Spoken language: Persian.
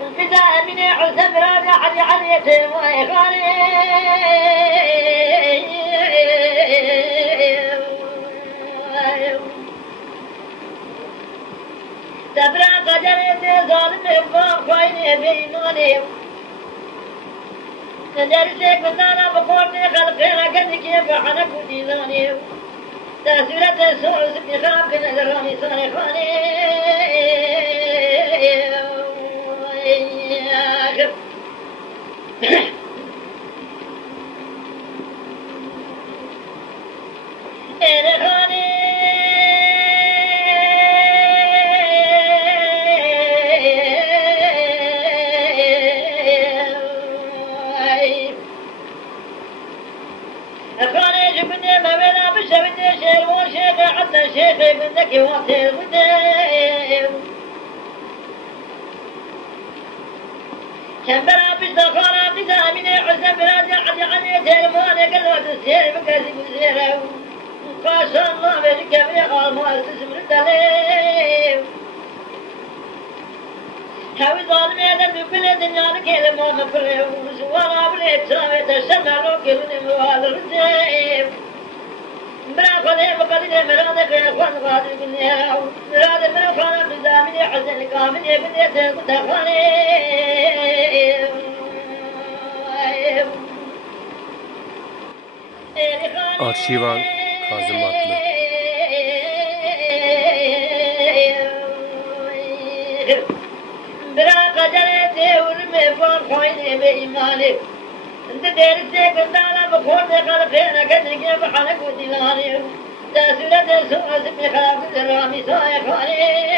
الفداء من حسب راجع عليته ويخالي تبرق جريت ظالم فوق خويني بيماني درسك بدانا بقورتي خلقنا قد كيف حنك وديزاني تأثيرات السوس بخاف نظراني صاني خاني شيخ منك وطير وديم شبرا بشتخارا بزامين حسن بلاد عدي علي تلماني قلوة السير بكذب زيرو قاش الله بلك بيقال مؤسس من الدليم هاوي ظالمي هذا بلد النار كيل ما مفريو وزوانا بلد سامي تشنى لو كيلوني موال الرزيم براقلي بقدر مراد خير خوان غادر بالنياو مراد من خوان بزامن حسن كامل ابن يسر تخاني Arşivan Kazım Atlı. براقلي ورمي فوق خويني بإيماني انت ديرتك بدانا بخورتي خلقينا قدر كيف حنك وديلاني تأثيرات السوس بخلاف الرامي صايخاني